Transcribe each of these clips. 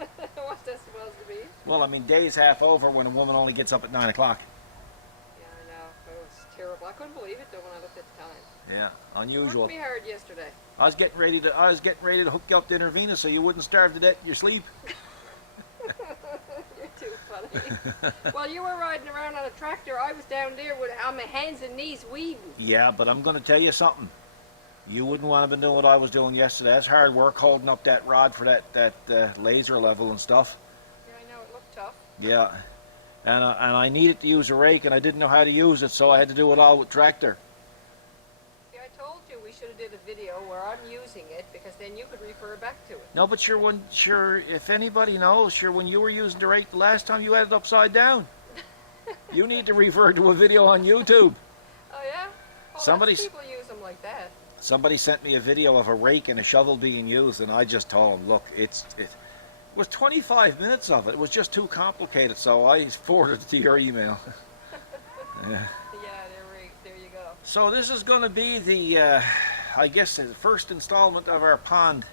What's that supposed to be? Well, I mean, day's half over when a woman only gets up at 9 o'clock. Yeah, I know. It was terrible. I couldn't believe it though when I looked at the time. Yeah, It unusual. worked me hard yesterday. I was getting ready to hook you up to Intervena so you wouldn't starve to death in your sleep. You're too funny. Well, you were riding around on a tractor. I was down there on my hands and knees weeding. Yeah, but I'm going to tell you something. You wouldn't want to have been doing what I was doing yesterday. That's hard work holding up that rod for that laser level and stuff. Yeah, I know. It looked tough. Yeah, and I needed to use a rake and I didn't know how to use it, so I had to do it all with tractor. Yeah, I told you we should have did a video where I'm using it because then you could refer back to it. No, but sure, if anybody knows, sure, when you were using the rake the last time, you had it upside down. You need to refer to a video on YouTube. Oh yeah? Oh, Somebody's- people use them like that. Somebody sent me a video of a rake and a shovel being used, and I just told them, look, it was 25 minutes of it. It was just too complicated, so I forwarded it to your email. Yeah. Yeah, there you go. So this is going to be the, I guess, the first installment of our pond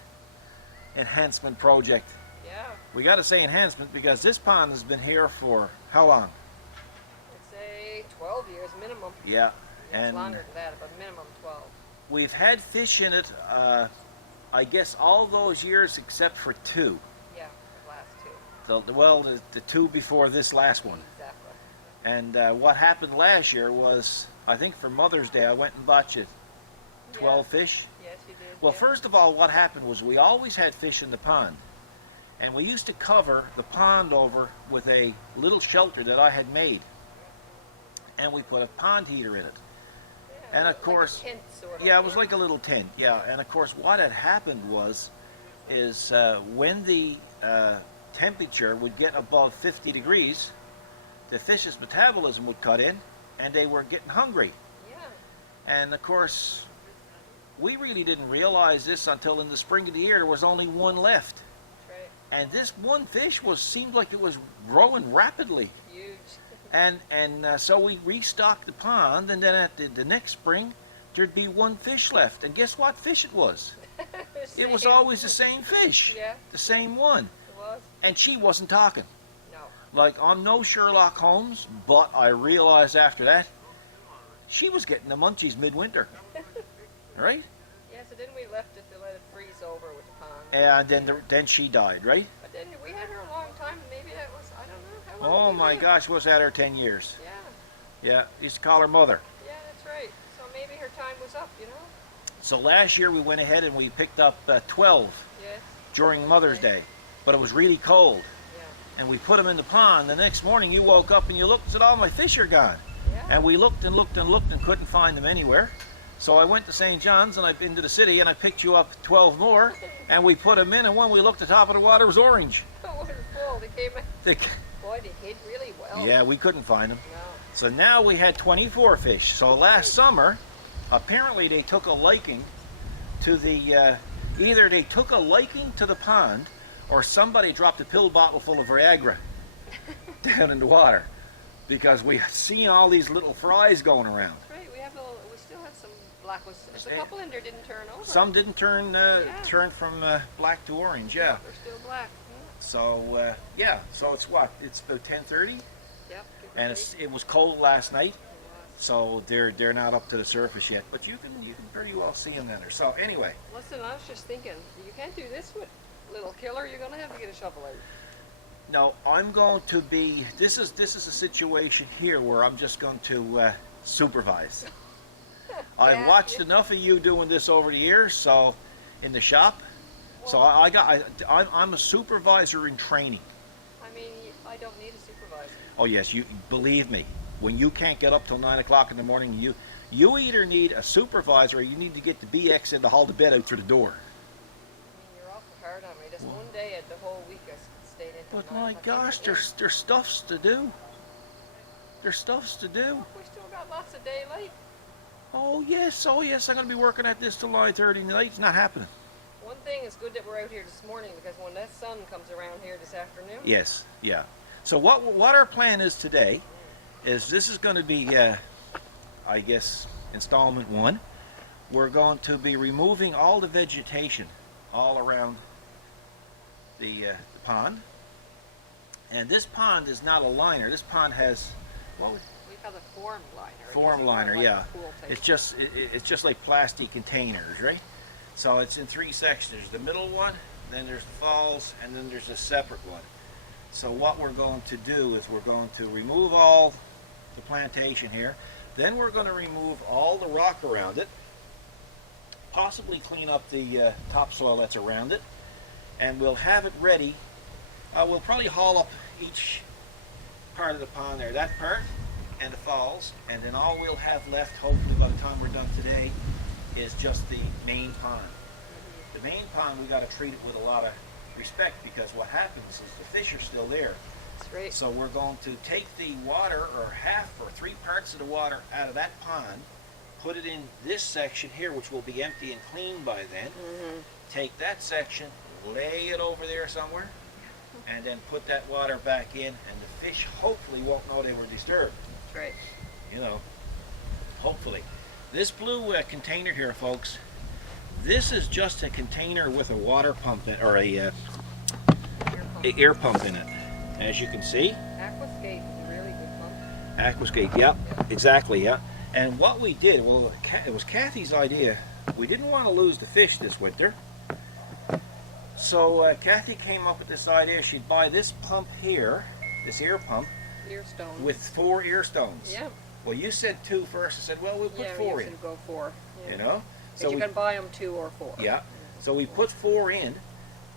enhancement project. Yeah. We got to say enhancement because this pond has been here for how long? I'd say 12 years minimum. Yeah. It's And longer than that, but minimum 12. we've had fish in it, I guess, all those years except for two. Yeah, the last two. Well, the two before this last one. Exactly. And what happened last year was, I think for Mother's Day, I went and bought you 12 fish. Yes, you did. Well, yeah. first of all, what happened was we always had fish in the pond. And we used to cover the pond over with a little shelter that I had made. And we put a pond heater in it. Yeah, and of like course- a tent sort of, Yeah, it was like a little tent. Yeah, and of course what had happened is when the temperature would get above 50 degrees, the fish's metabolism would cut in and they were getting hungry. Yeah. And of course, we really didn't realize this until in the spring of the year there was only one left. That's right. And this one fish seemed like it was growing rapidly. Huge. And so we restocked the pond, and then at the next spring, there'd be one fish left. And guess what fish it was? It was Same. always the same fish. Yeah. The same one. It was? And she wasn't talking. No. Like, I'm no Sherlock Holmes, but I realized after that, she was getting the munchies midwinter. Right? Yeah, so then we left it to let it freeze over with the pond. And then she died, right? But then we had her a long time, and maybe that was, I don't know. How Oh long did we my live? gosh, was at her 10 years. Yeah. Yeah, used to call her mother. Yeah, that's right. So maybe her time was up, you know? So last year we went ahead and we picked up 12 Yes. during Mother's Day. But it was really cold. Yeah. And we put them in the pond. The next morning you woke up and you looked and said, all my fish are gone. Yeah. And we looked and looked and looked and couldn't find them anywhere. So I went to St. John's and I've been to the city and I picked you up 12 more and we put them in, and when we looked, the top of the water was orange. Oh, what a fool. They came in. They- Boy, they hid really well. yeah, we couldn't find them. No. So now we had 24 fish. So last summer, apparently they took a liking to the, either they took a liking to the pond or somebody dropped a pill bottle full of Viagra down in the water, because we seen all these little fries going around. That's right. We still had some black ones. There's a couple in there didn't turn over. Some didn't turn from black to orange, yeah. They're still black. So yeah, so it's what? It's about 10:30, Yep. and it was cold last night, so they're not up to the surface yet. But you can pretty well see them in there. So anyway, Listen, I was just thinking, you can't do this with little killer. You're gonna have to get a shovel out. no, I'm going to be. This is a situation here where I'm just going to supervise. I've Yeah, watched yeah. enough of you doing this over the years, so in the shop. So Well, I'm a supervisor in training. I mean, I don't need a supervisor. Oh yes, you believe me. When you can't get up till 9 o'clock in the morning, you either need a supervisor or you need to get the BX in to haul the bed out through the door. I mean, you're awful hard on me. Just one day at the whole week I stayed in till But 9 my o'clock. gosh, there's stuffs to do. There's stuffs to do. We still got lots of daylight. Oh yes, I'm going to be working at this till 9:30 tonight. It's not happening. One thing is good that we're out here this morning, because when that sun comes around here this afternoon, Yes, yeah. So what our plan is today is this is going to be, I guess, installment 1. We're going to be removing all the vegetation all around the pond. And this pond is not a liner. This pond has, well, We call it form liner. form liner, Like yeah. a pool type. It's just like plastic containers, right? So it's in 3 sections. There's the middle one, then there's the falls, and then there's a separate one. So what we're going to do is we're going to remove all the plantation here. Then we're going to remove all the rock around it, possibly clean up the topsoil that's around it, and we'll have it ready. We'll probably haul up each part of the pond there, that part and the falls, and then all we'll have left, hopefully by the time we're done today, is just the main pond. The main pond, we got to treat it with a lot of respect, because what happens is the fish are still there. That's right. So we're going to take the water, or half or 3 parts of the water out of that pond, put it in this section here, which will be empty and clean by then. Take that section, lay it over there somewhere, and then put that water back in, and the fish hopefully won't know they were disturbed. That's right. You know, hopefully. This blue container here, folks, this is just a container with a water pump in, or a air pump in it. As you can see, Aquascape is a really good pump. Aquascape, yep, exactly, yeah. And what we did, well, it was Kathy's idea. We didn't want to lose the fish this winter. So Kathy came up with this idea. She'd buy this pump here, this ear pump, Ear stone. with 4 ear stones. Yeah. Well, you said 2 first. I said, well, we'll put Yeah, 4 we in. should go 4. Yeah. You know? So you can buy them 2 or 4. Yeah. So we put 4 in,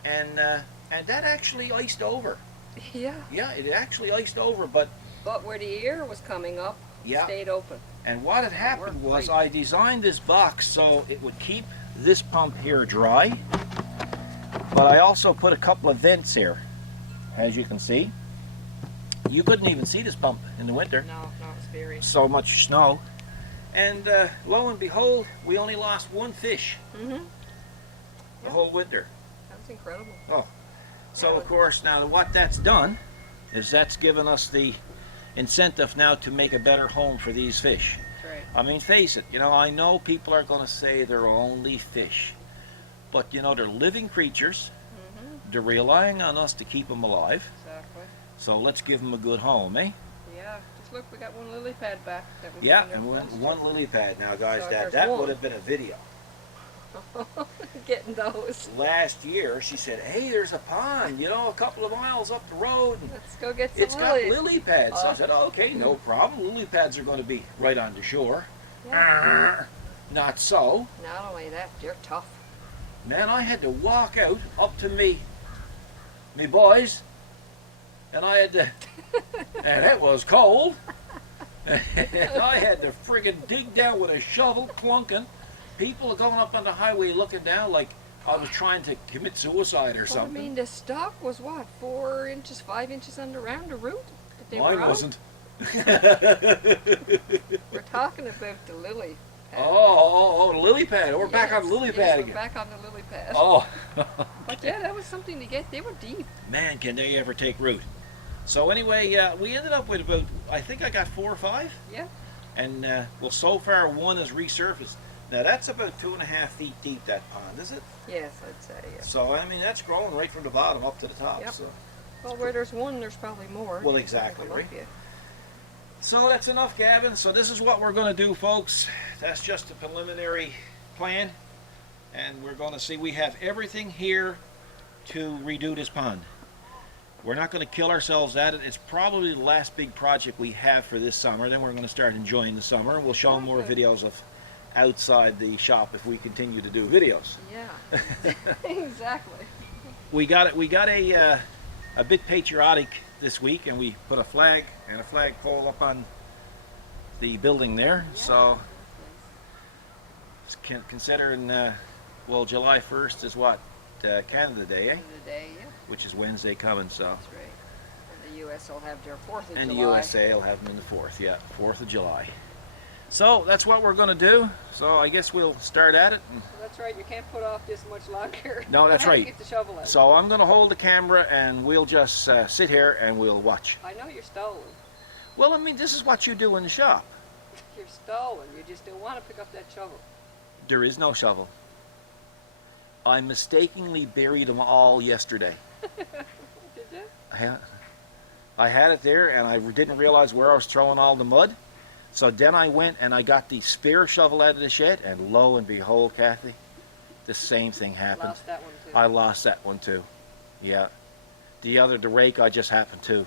and that actually iced over. Yeah. Yeah, it actually iced over, but But where the ear was coming up, yeah. stayed open. And what had happened was great. I designed this box so it would keep this pump here dry, but I also put a couple of vents here, as you can see. You couldn't even see this pump in the winter. No, it's very. So much snow. And lo and behold, we only lost 1 fish the Yeah. whole winter. That's incredible. Oh, so Yeah. of course now what that's done is that's given us the incentive now to make a better home for these fish. That's right. I mean, face it, you know, I know people are going to say they're only fish, but you know, they're living creatures. They're relying on us to keep them alive. Exactly. So let's give them a good home, eh? Yeah. Just look, we got 1 lily pad back. That we Yeah, found and there first. one lily pad. Now, guys, So that there's one. would have been a video. Getting those. Last year, she said, hey, there's a pond, you know, a couple of miles up the road. And Let's go get some it's got lilies. lily pads. So I Oh. said, oh, okay, no problem. Lily pads are going to be right on the shore. Yeah. Not so. Not only that, they're tough. Man, I had to walk out up to me boys, and I had to, and it was cold. And I had to friggin' dig down with a shovel, clunking. People are going up on the highway looking down like I was trying to commit suicide or Well, I something. mean, the stalk was what, 4 inches, 5 inches underground the root? That they Mine were out? wasn't. We're talking about the lily pad. Oh, the lily pad. We're back on the lily Yes, pad we're again. back on the lily pad. Oh, But yeah, that was something to get. They were deep. man, can they ever take root? So anyway, we ended up with about, I think I got 4 or 5. Yeah. And well, so far 1 is resurfaced. Now that's about 2.5 feet deep, that pond, is it? Yes, I'd say, yeah. So I mean, that's growing right from the bottom up to the top. Yep. So. Well, where there's 1, there's probably more. Well, exactly, Come up right. yet. So that's enough, Gavin. So this is what we're going to do, folks. That's just a preliminary plan, and we're going to see. We have everything here to redo this pond. We're not going to kill ourselves at it. It's probably the last big project we have for this summer. Then we're going to start enjoying the summer. We'll show more videos of outside the shop if we continue to do videos. Yeah. Exactly. We got it. We got a bit patriotic this week, and we put a flag and a flagpole up on the building there. Yeah. So considering well, July 1st is what, Canada Day, eh? End of the day, yeah. Which is Wednesday coming. So. That's right. And the U.S. will have their 4th of And the July. USA will have them in the 4th, yeah, 4th of July. So that's what we're going to do. So I guess we'll start at it. And That's right. You can't put off this much longer. No, that's I have to right. Get the shovel out. So I'm going to hold the camera, and we'll just sit here and we'll watch. I know you're stolen. Well, I mean, this is what you do in the shop. You're stolen. You just don't want to pick up that shovel. There is no shovel. I mistakenly buried them all yesterday. Did you? I had it there, and I didn't realize where I was throwing all the mud. So then I went and I got the spear shovel out of the shed, and lo and behold, Kathy, the same thing happened. Lost that one too. I lost that one too. Yeah. The rake I just happened to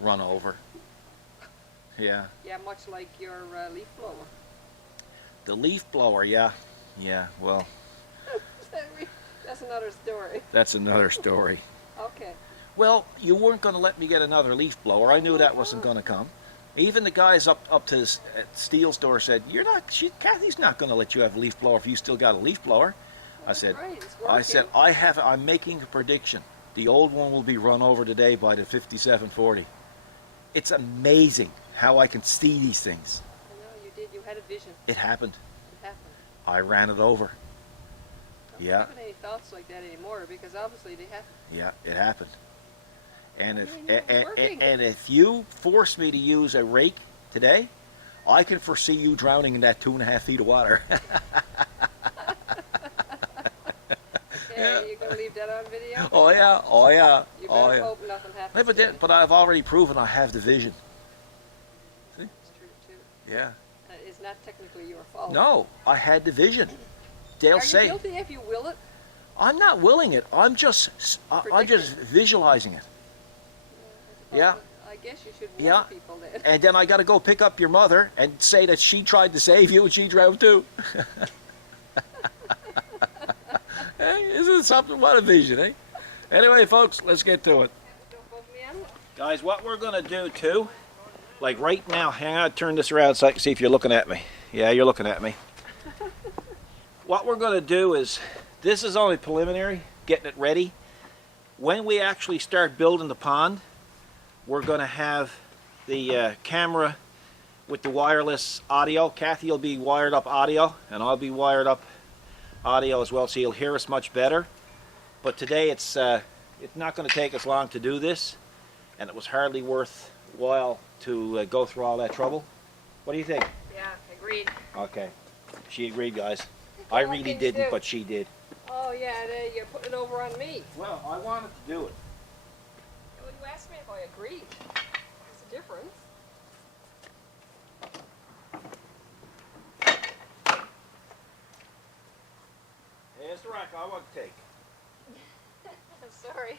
run over. Yeah. Yeah, much like your leaf blower. The leaf blower, yeah. Yeah, well, That's another story. that's another story. Okay. Well, you weren't going to let me get another leaf blower. I knew that wasn't going to come. Even the guys up to the steel store said, Kathy's not going to let you have a leaf blower if you still got a leaf blower. I said, Right, it's working. I'm making a prediction. The old one will be run over today by the 5740. It's amazing how I can see these things. I know, you did. You had a vision. It happened. It happened. I ran it over. I'm Yeah. not having any thoughts like that anymore because obviously they have. Yeah, it happened. And Working. if you force me to use a rake today, I can foresee you drowning in that 2.5 feet of water. Okay, you gonna leave that on video? Oh yeah, oh yeah, You oh better yeah. hope nothing happens. No, but, to you. but I've already proven I have the vision. It's true too. Yeah. It's not technically your fault. No, I had the vision. They'll Are say you guilty if you will it? I'm not willing it. I'm just visualizing it. Yeah. I guess you should warn Yeah. people then. And then I got to go pick up your mother and say that she tried to save you and she drowned too. Hey, isn't it something? What a vision, eh? Anyway, folks, let's get to it. Don't vote me in. Guys, what we're going to do too, like right now, hang on, turn this around so I can see if you're looking at me. Yeah, you're looking at me. What we're going to do is, this is only preliminary, getting it ready. When we actually start building the pond, we're going to have the camera with the wireless audio. Kathy will be wired up audio, and I'll be wired up audio as well, so you'll hear us much better. But today it's not going to take us long to do this, and it was hardly worthwhile to go through all that trouble. What do you think? Yeah, agreed. Okay, she agreed, guys. I really things didn't, do. but she did. Oh yeah, there you're putting it over on me. Well, I wanted to do it. Well, you asked me if I agreed. There's a difference. Here's the rack I want to take. I'm sorry.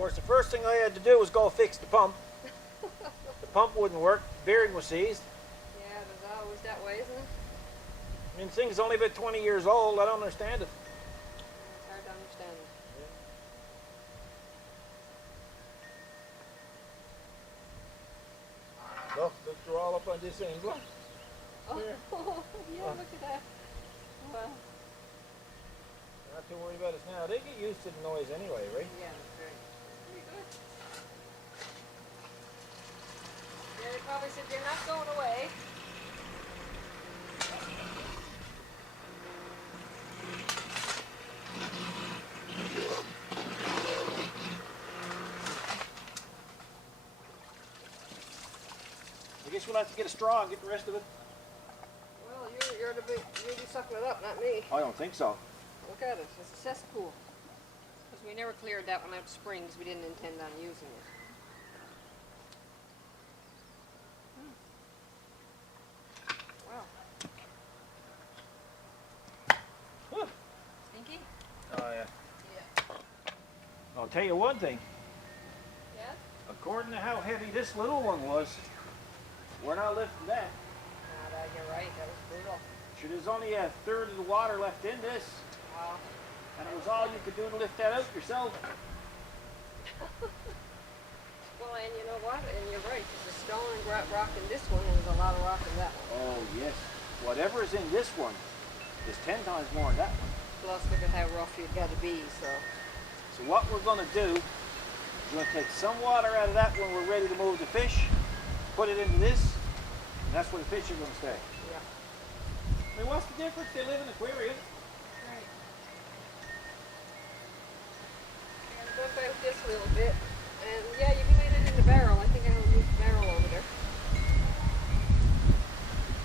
course, the first thing I had to do was go fix the pump. The pump wouldn't work. Bearing was seized. Yeah, there's always that way, isn't it? I mean, the thing's only about 20 years old. I don't understand it. It's hard to understand. Look, they're all up on this end. Look. Oh, Here. yeah, Oh. look at that. Well, Not too worried about us now. They get used to the noise anyway, right? yeah, that's great. Pretty good. Yeah, they probably said you're not going away. I guess we'll have to get a straw and get the rest of it. Well, you're the big, you'll be sucking it up, not me. I don't think so. Look at it, it's a cesspool. Because we never cleared that one out spring because we didn't intend on using it. Wow. Huh. Stinky? Oh, yeah. Yeah. I'll tell you one thing. Yes? According to how heavy this little one was, we're not lifting that. You're right, that was brutal. Sure, there's only a third of the water left in this, Wow. and it was all you could do to lift that out yourself. Well, and you know what? And you're right, there's a stone and rock in this one, and there's a lot of rock in that one. Oh, yes. Whatever's in this one is 10 times more in that one. Plus, look at how rough you've got to be, so. So what we're going to do, we're going to take some water out of that when we're ready to move the fish, put it into this, and that's where the fish are going to stay. Yeah. I mean, what's the difference? They live in an aquarium. Right. And dump out this a little bit. And yeah, you can lay it in the barrel. I think I will use the barrel over there.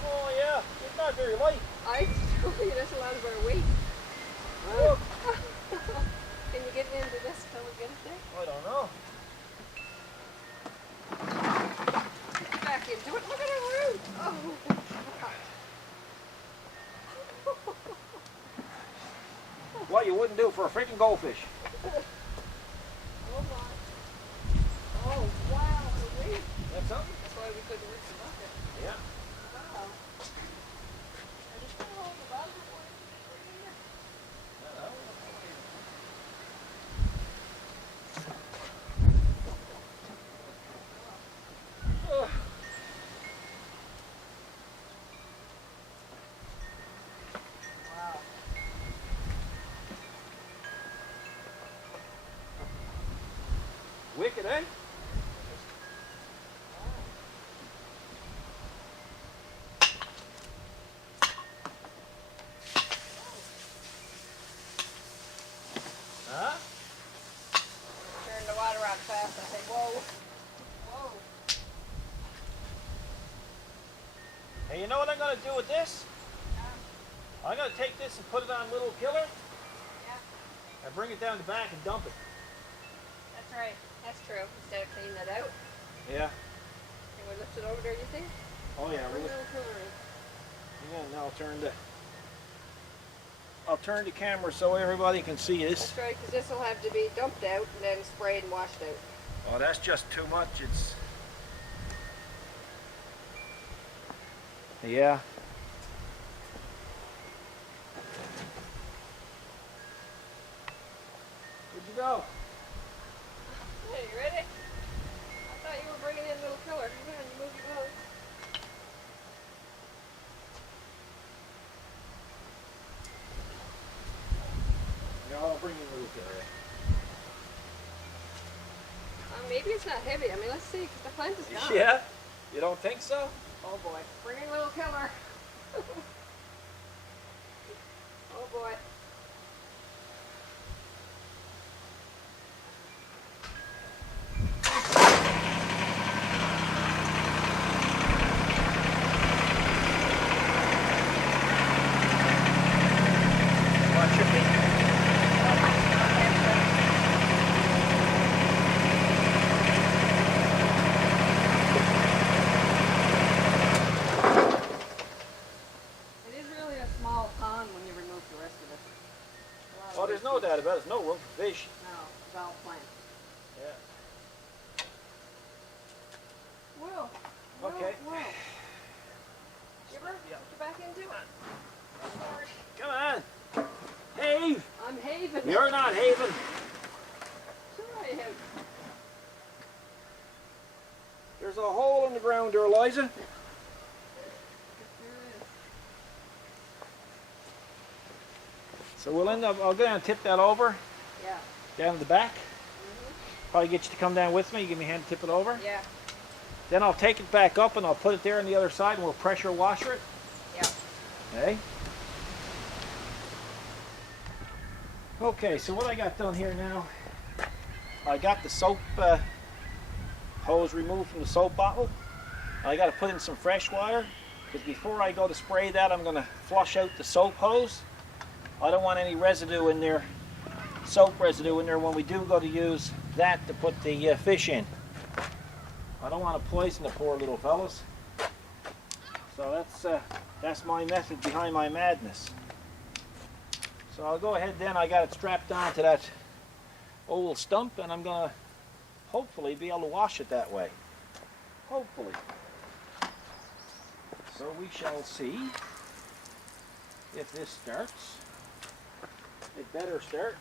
Oh, yeah. It's not very light. I told you that's a lot of our weight. Look. Can you get it into this till we get it there? I don't know. Back into it. Look at the root. Oh. What you wouldn't do for a freaking goldfish. Oh my. Oh wow, the weight. That's something? That's why we couldn't reach the bucket. Yeah. Wow. I just put it on the bottom of one. Ugh. Wow. Wicked, eh? Huh? Turn the water on fast. I say, whoa. Whoa. Hey, you know what I'm going to do with this? I'm going to take this and put it on Little Killer Yeah, and bring it down the back and dump it. that's right. That's true. Instead of cleaning that out. Yeah. Can we lift it over there, you think? Oh, yeah. Bring Really. a little cooler in. Yeah, now I'll turn the camera so everybody can see this. That's right, because this will have to be dumped out and then sprayed and washed out. Oh, that's just too much. It's... Yeah. Where'd you go? Hey, you ready? I thought you were bringing in a little killer. Come on, you move your boat. No, I'll bring you Little Killer. Maybe it's not heavy. I mean, let's see, because the plant is gone. Yeah? You don't think so? Oh boy. Bring in little killer. Oh boy. Watch your feet. It is really a small pond when you remove the rest of it. A lot of Oh, there's no waste. doubt about it. There's no room for fish. No, it's all plant. Yeah. Come on. Have. I'm having. You're not having. Sure I have. There's a hole in the ground there, Eliza. There is. So we'll end up, I'll go down and tip that over, Yeah. down the back. Probably get you to come down with me, give me a hand to tip it over. Yeah. Then I'll take it back up and I'll put it there on the other side and we'll pressure washer it. Yeah. Okay. Okay, so what I got done here now, I got the soap hose removed from the soap bottle. I got to put in some fresh water because before I go to spray that, I'm going to flush out the soap hose. I don't want any residue in there, soap residue in there when we do go to use that to put the fish in. I don't want to poison the poor little fellas. So that's my method behind my madness. So I'll go ahead then, I got it strapped on to that old stump and I'm going to hopefully be able to wash it that way. Hopefully. So we shall see if this starts. It better start.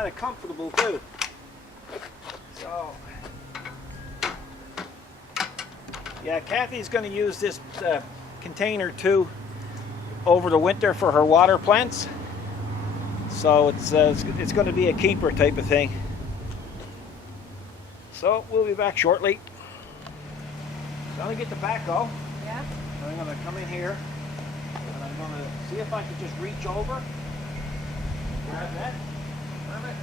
kind of comfortable too. So, yeah, Kathy's going to use this container too over the winter for her water plants. So it's going to be a keeper type of thing. So we'll be back shortly. So I'm going to get the backhoe. Yeah. I'm going to come in here and I'm going to see if I can just reach over, grab that. Perfect.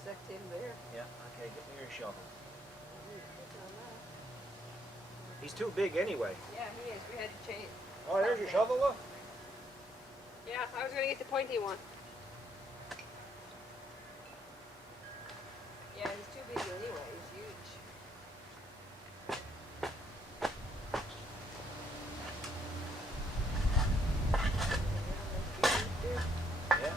dissect him there. Yeah, okay, get me your shovel. He's too big anyway. Yeah, he is. We had to change. Oh, there's your shovel, look. Yeah, I was going to get the pointy one. Yeah, he's too big anyway. He's huge. Yeah.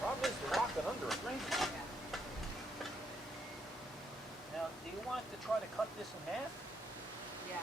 Problem is the rock under it, right? Yeah. Now, do you want to try to cut this in half? Yeah.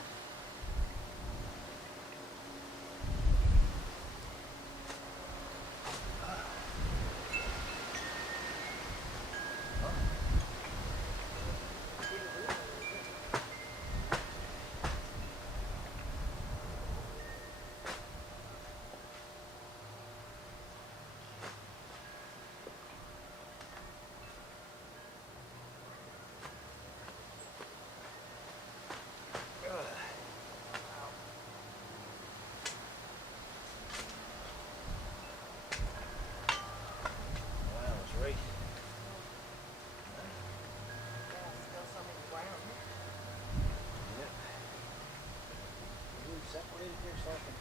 here so I can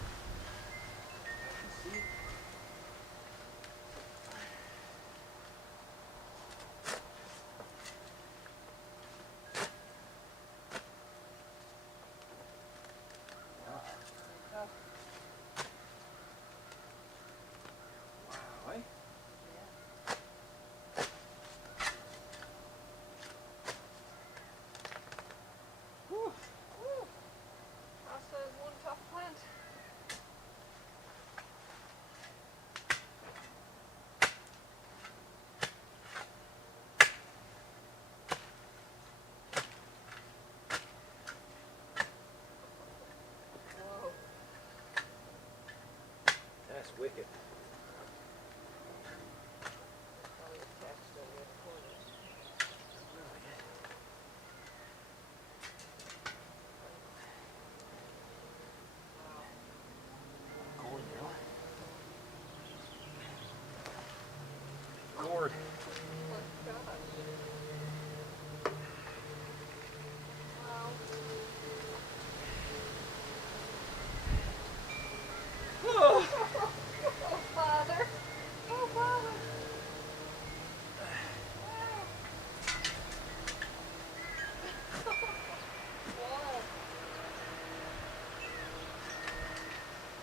see. Wow, eh? Whew. Also, one tough plant. Whoa. That's wicked. Probably attached to the other corner. Wow. Cord now. Cord. Oh my gosh. Wow. Oh. Oh, Father. Oh, Father. Wow. Wow.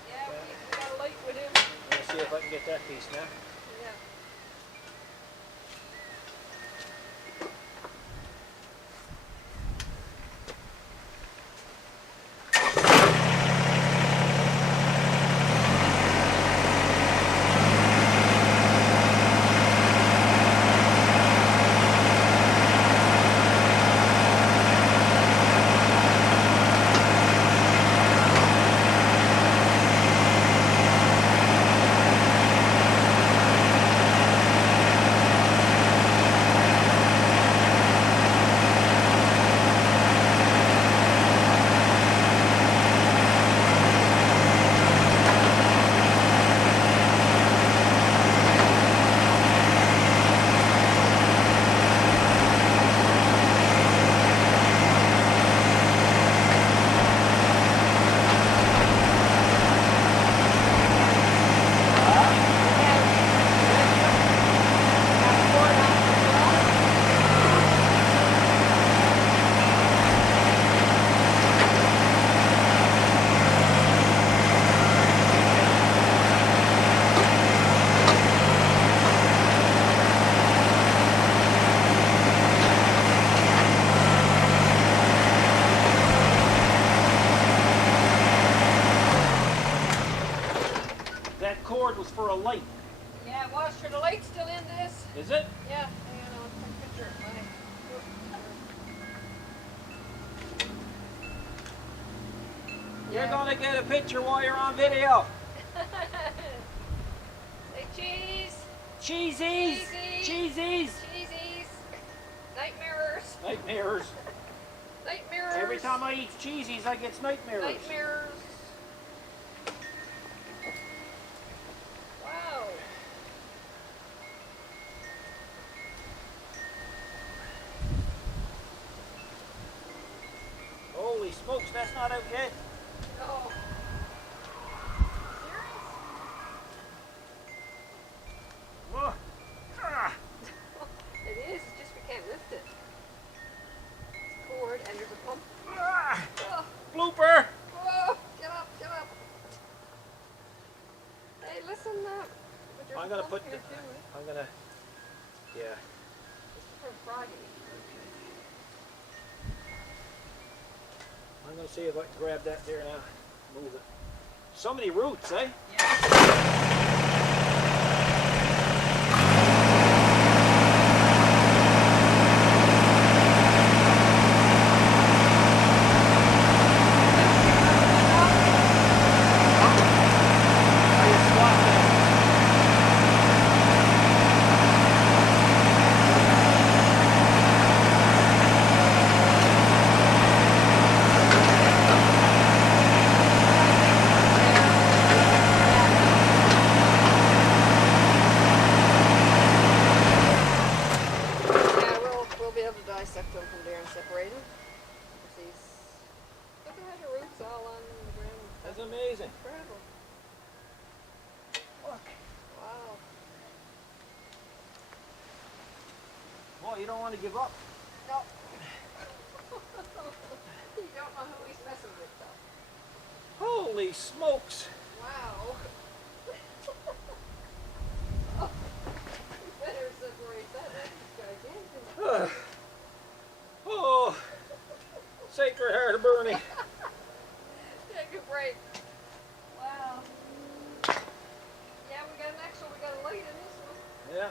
Yeah, we got a light with him. Let's see if I can get that piece now. Yeah. That cord was for a light. Yeah, it was. Sure, the light's still in this. Is it? Yeah. Hang on, I'll take a picture. You're gonna get a picture while you're on video. Say cheese. Cheesies! Cheesy. Cheesies! Cheesies. Nightmares. Nightmares. Nightmares. Every time I eat cheesies, I get nightmares. Nightmares. Wow. Holy smokes, that's not out yet. No. Whoa. Ah. It is, it's just we can't lift it. It's cord and there's a pump. Ah. Oh, Blooper! oh, get up, get up. Hey, listen up. But there's I'm a gonna pump put here the. too. I'm gonna. Yeah. This is for Froggy. I'm gonna see if I can grab that there now. Move it. So many roots, eh? Yeah. I just swapped that. Yeah, we'll be able to dissect them from there and separate them. Look at how the roots all on the ground. That's amazing. Incredible. Look. Wow. Well, you don't want to give up. No. You don't know who he's messing with, though. Holy smokes. Wow. Oh, you better separate that. That's gigantic. Oh, Sacred Heart of Bernie. Take a break. Wow. Yeah, we got an extra. We got a light in this one. Yeah.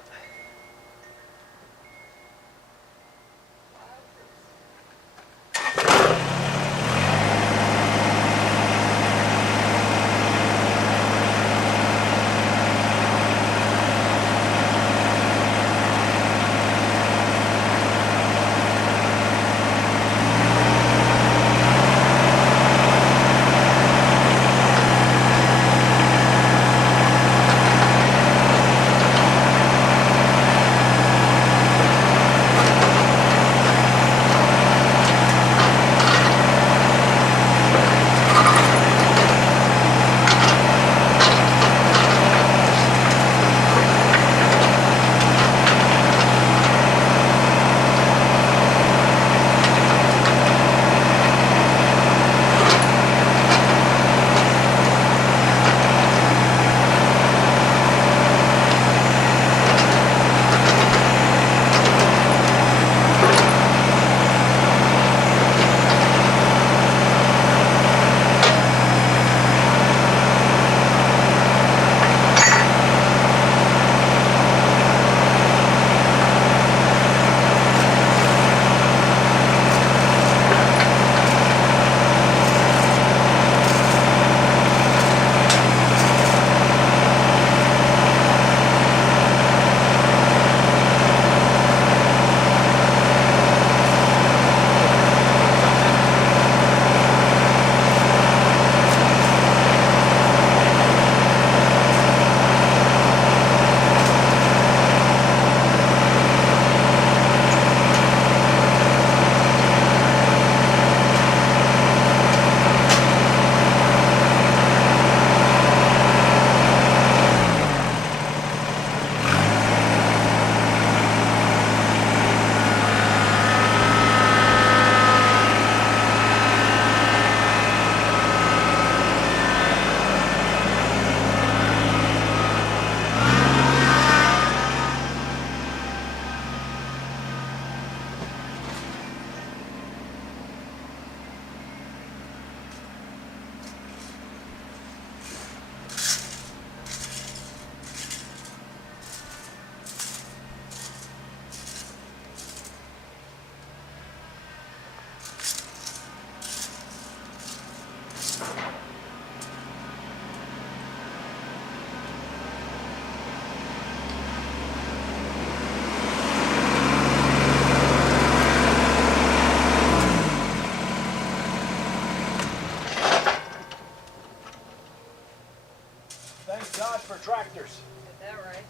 For tractors. Is that right?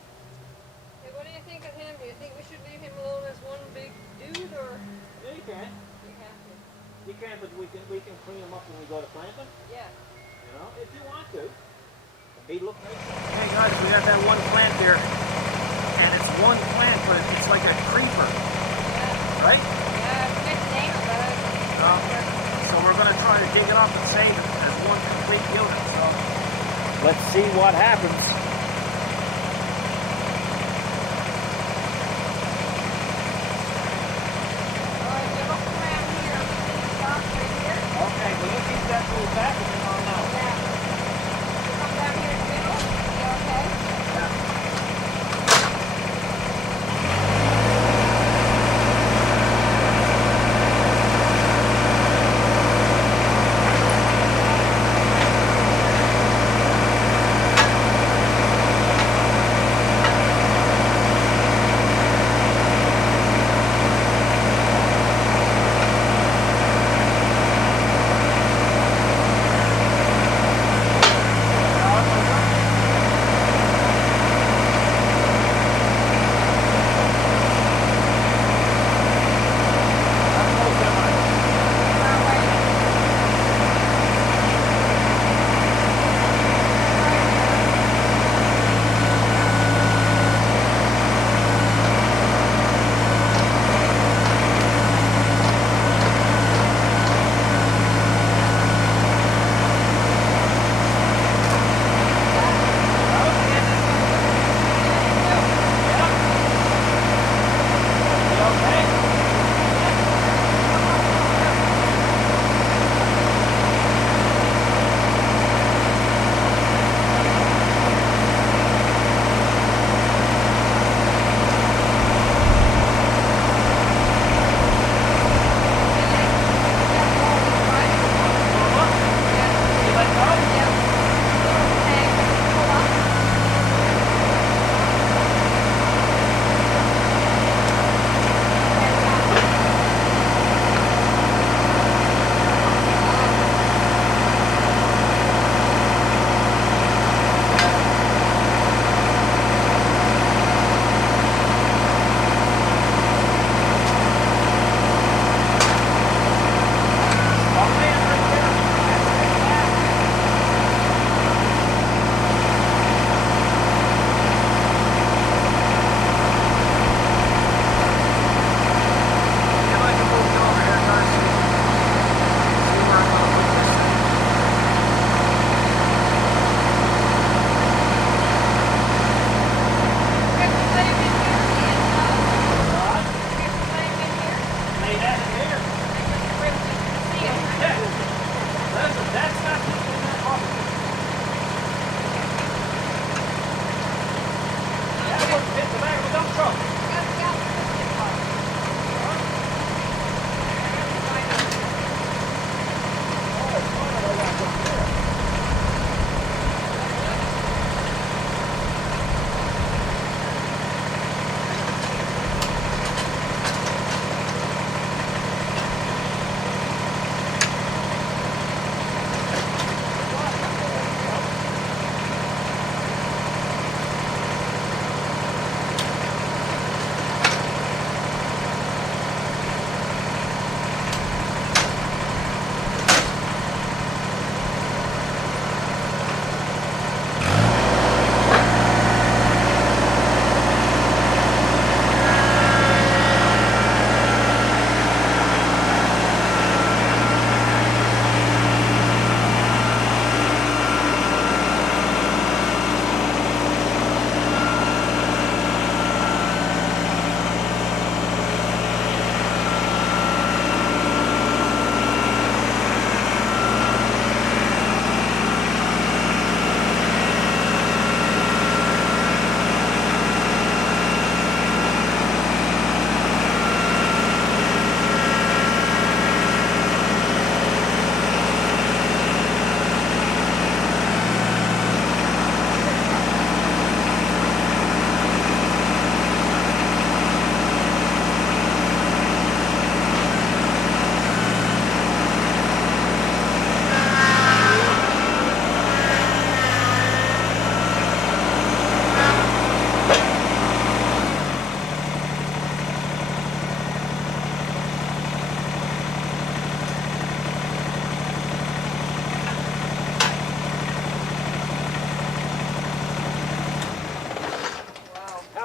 Hey, what do you think of him? Do you think we should leave him alone as one big dude, or Yeah, you can. we have to? You can, but we can clean them up when we go to plant them. Yeah. You know, if you want to. He look nice. Hey guys, we got that one plant there, and it's one plant, but it's like a creeper, Yeah. right? Yeah, it's a nice name, but So we're going to try to dig it up and save it as one complete unit. So let's see what happens. alright, you look around here. Stop right here. Okay, well you keep that little back and then I'll know. Yeah. You come down here in the middle. You okay?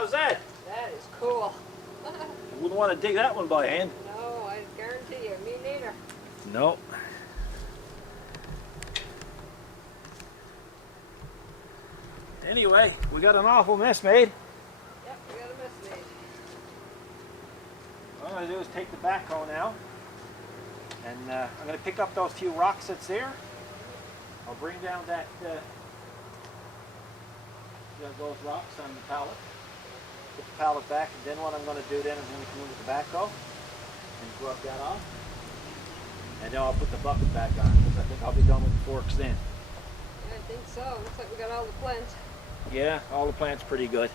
How's that? That is cool. Wouldn't want to dig that one by hand. No, I guarantee you. Me neither. Nope. Anyway, we got an awful mess made. Yep, we got a mess made. What I'm going to do is take the backhoe now, and I'm going to pick up those few rocks that's there. I'll bring down that those rocks on the pallet. Put the pallet back, and then what I'm going to do then is I'm going to come in with the backhoe and grub that off, and then I'll put the bucket back on because I think I'll be done with the forks then. I think so. Looks like we got all the plants. Yeah, all the plants pretty good.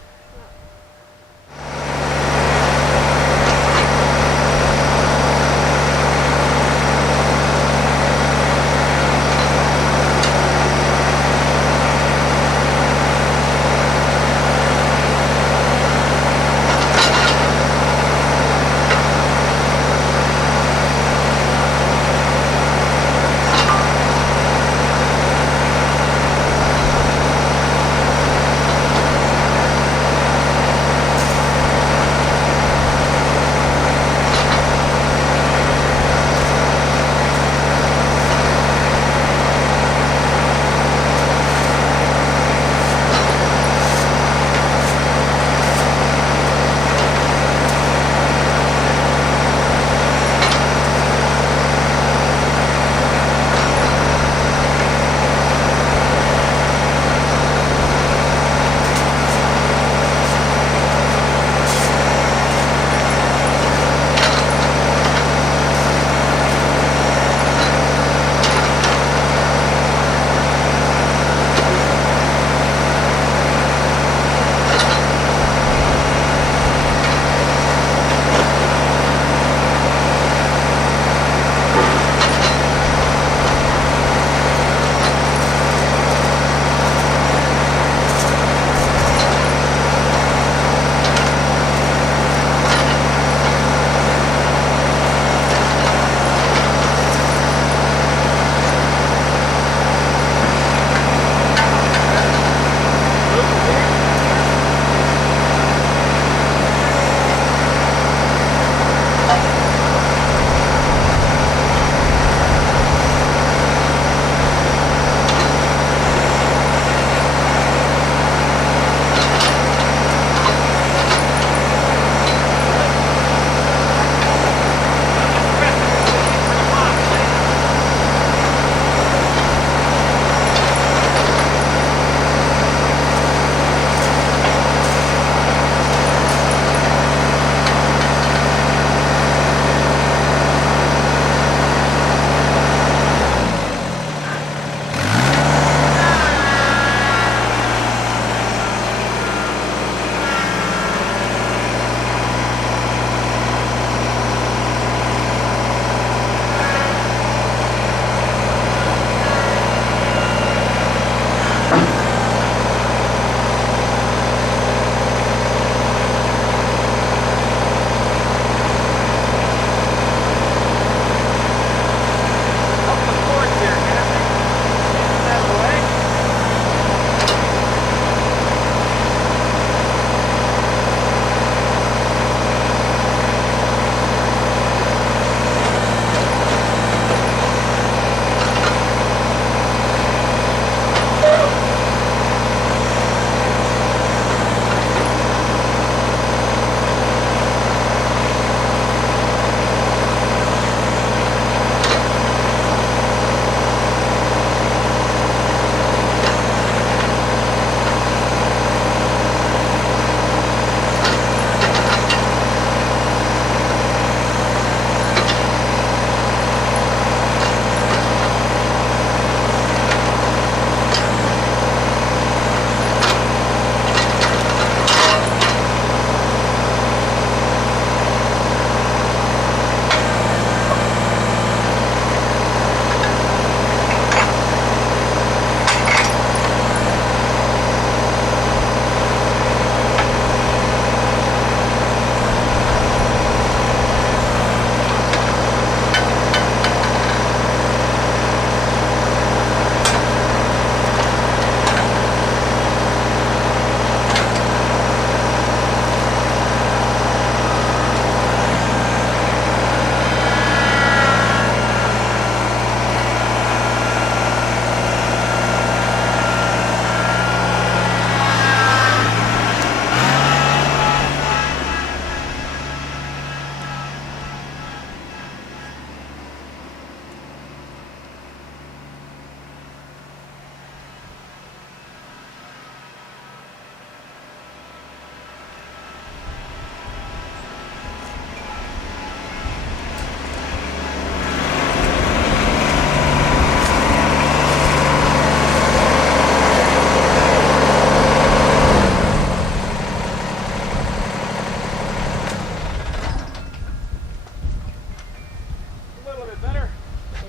better?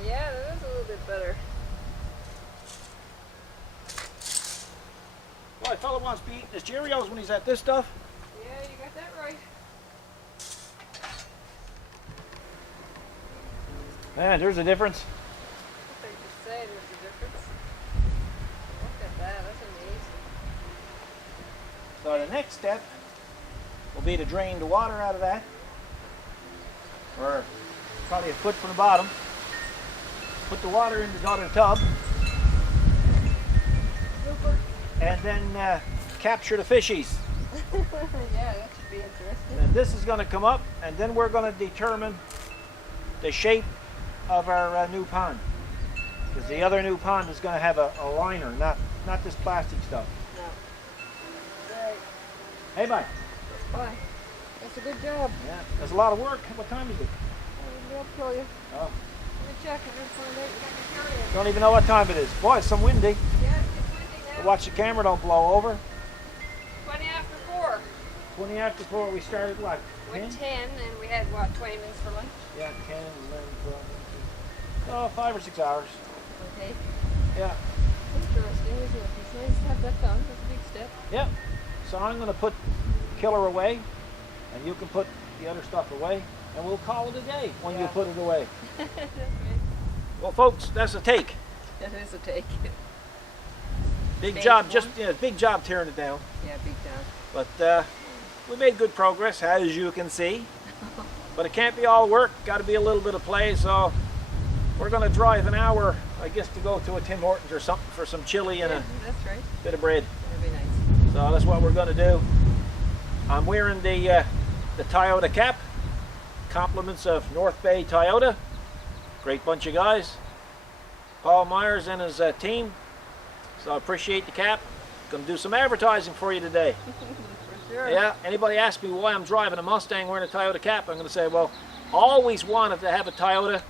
Yeah, that is a little bit better. Well, a fella wants to be eating his Cheerios when he's at this stuff. Yeah, you got that right. Man, there's a difference. I think you say there's a difference. Look at that, that's amazing. So the next step will be to drain the water out of that, or probably a foot from the bottom. Put the water in the other tub, Super. and then capture the fishies. Yeah, that should be interesting. And this is going to come up, and then we're going to determine the shape of our new pond. Because the other new pond is going to have a liner, not this plastic stuff. No. Right. Hey, bye. Bye. That's a good job. Yeah, there's a lot of work. What time is it? I'll tell you. Oh, Let me check it. Let's find out. You got your carry in. don't even know what time it is. Boy, it's some windy. Yeah, it's windy now. Watch the camera don't blow over. 20 after 4. 20 after 4, we started what? Went 10, and we had, what, 20 minutes for lunch? Yeah, 10, 11, 12, 5 or 6 hours. Okay. Yeah. Interesting, isn't it? It's nice to have that done. That's a big step. Yep. So I'm going to put killer away, and you can put the other stuff away, and we'll call it a day when you put it away. That's right. Well, folks, that's a take. That is a take. Big Stage job, one. just big job tearing it down. Yeah, big job. But we made good progress, as you can see. But it can't be all work. Got to be a little bit of play. So we're going to drive an hour, I guess, to go to a Tim Hortons or something for some chili and a That's right. bit of bread. That'd be nice. So that's what we're going to do. I'm wearing the Toyota cap. Compliments of North Bay Toyota. Great bunch of guys. Paul Myers and his team. So I appreciate the cap. Going to do some advertising for you today. For sure. Yeah, anybody asks me why I'm driving a Mustang wearing a Toyota cap, I'm going to say, well, always wanted to have a Toyota,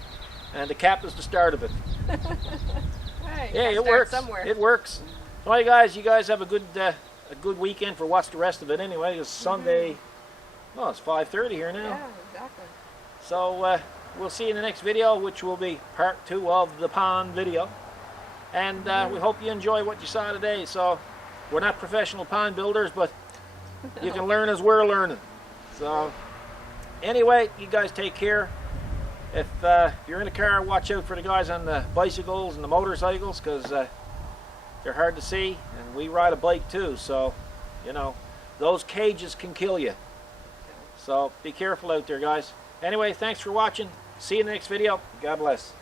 and the cap is the start of it. Hey, Yeah, gotta it start works. somewhere. It works. Well, you guys have a good weekend for what's the rest of it anyway. It's Sunday. Well, it's 5:30 here now. Yeah, exactly. So we'll see you in the next video, which will be part 2 of the pond video. And we hope you enjoy what you saw today. So we're not professional pond builders, but you can learn as we're learning. So anyway, you guys take care. If you're in a car, watch out for the guys on the bicycles and the motorcycles, because they're hard to see, and we ride a bike too, so you know those cages can kill you. So be careful out there, guys. Anyway, thanks for watching. See you in the next video. God bless.